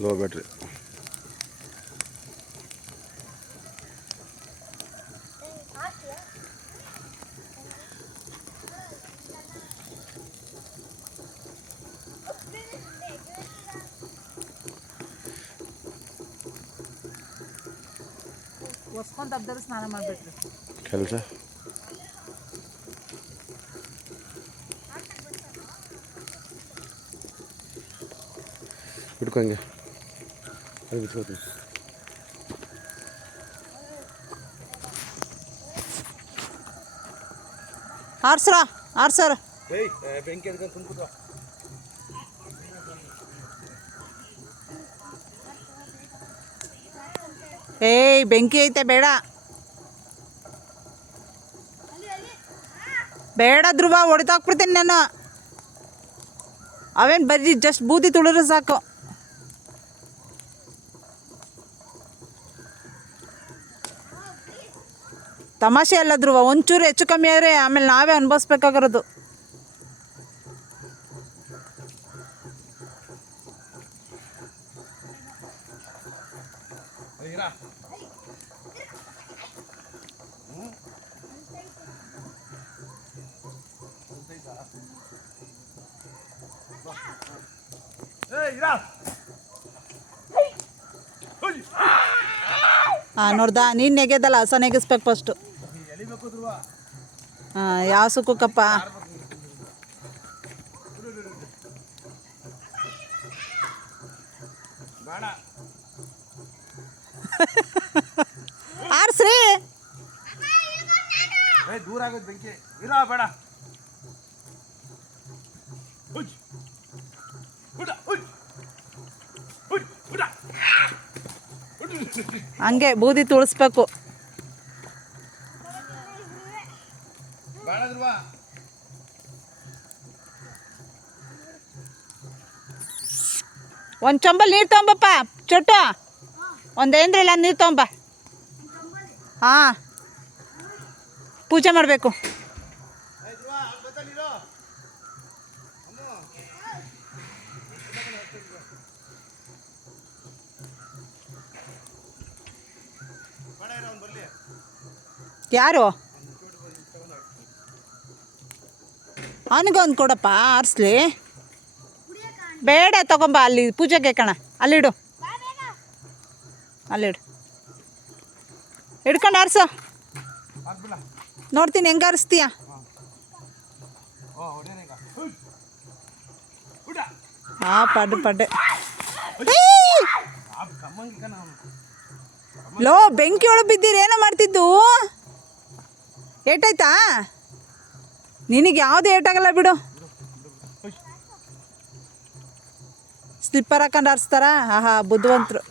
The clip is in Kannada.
Low battery. ಒಸ್ಕೊಂಡು ಹಬ್ಬದಲ್ಲಿ ಸ್ನಾನ ಮಾಡಿಬಿಟ್ರಿ ಕೆಲಸ ಹಿಡ್ಕೊಂಗೆ ಅದು ಬಿಚ್ಕೋತೀನಿ. ಆರ್ಸರ ಬೆಂಕಿ ಎದ್ಕೊಂಡು ತುಂಬ್ಕೋ. ಏಯ್ ಬೆಂಕಿ ಐತೆ, ಬೇಡ ಬೇಡ ಧ್ರುವ, ಹೊಡೆದಾಕ್ಬಿಡ್ತೀನಿ ನಾನು. ಅವೇನು ಬರೀ ಜಸ್ಟ್ ಬೂದಿ ತುಳಿದ್ರೆ ಸಾಕು. ತಮಾಷೆ ಅಲ್ಲ ಧ್ರುವ, ಒಂಚೂರು ಹೆಚ್ಚು ಕಮ್ಮಿ ಆದರೆ ಆಮೇಲೆ ನಾವೇ ಅನುಭವಿಸ್ಬೇಕಾಗಿರೋದು. ನೋಡ್ದಾ, ನೀನು ನೆಗೆದಲ್ಲ, ಹಸ ನೆಗೆಸ್ಬೇಕು ಫಸ್ಟು. ಹಾಂ, ಯಾವ ಸುಕ್ಕಪ್ಪ. ಆರ್ಸ್ರಿ, ದೂರ ಆಗೋದು ಬೆಂಕಿ. ಇರ ಬೇಡ. ಹಂಗೆ ಬೂದಿ ತುಳಿಸ್ಬೇಕು. ಒಂದು ಚೊಂಬಲ್ ನೀರು ತೊಗೊಂಬಪ್ಪ ಚೊಟ್ಟು, ಒಂದು ಏನ್ರಿಲ್ಲ ನೀರು ತೊಗೊಂಬ. ಹಾಂ, ಪೂಜೆ ಮಾಡಬೇಕು. ಯಾರು? ಅವನಿಗೊಂದು ಕೊಡಪ್ಪ, ಆರಿಸ್ಲಿ. ಬೇಡ, ತಗೊಂಬ, ಅಲ್ಲಿ ಪೂಜೆಗೆ ಕಣ, ಅಲ್ಲಿಡು, ಅಲ್ಲಿಡು. ಹಿಡ್ಕೊಂಡು ಆರಿಸು, ನೋಡ್ತೀನಿ ಹೆಂಗೆ ಆರಿಸ್ತೀಯ. ಹಾಂ, ಪಡ್ಡೆ ಲೋ, ಬೆಂಕಿ ಒಳಗೆ ಬಿದ್ದೀರಿ, ಏನೋ ಮಾಡ್ತಿದ್ದು. ಏಟಾಯ್ತಾ? ನಿನಗೆ ಯಾವುದು ಏಟಾಗಲ್ಲ ಬಿಡು. ಸ್ಲಿಪ್ಪರ್ ಹಾಕೊಂಡು ಆರಿಸ್ತಾರ. ಆಹಾ, ಬುದ್ಧಿವಂತರು.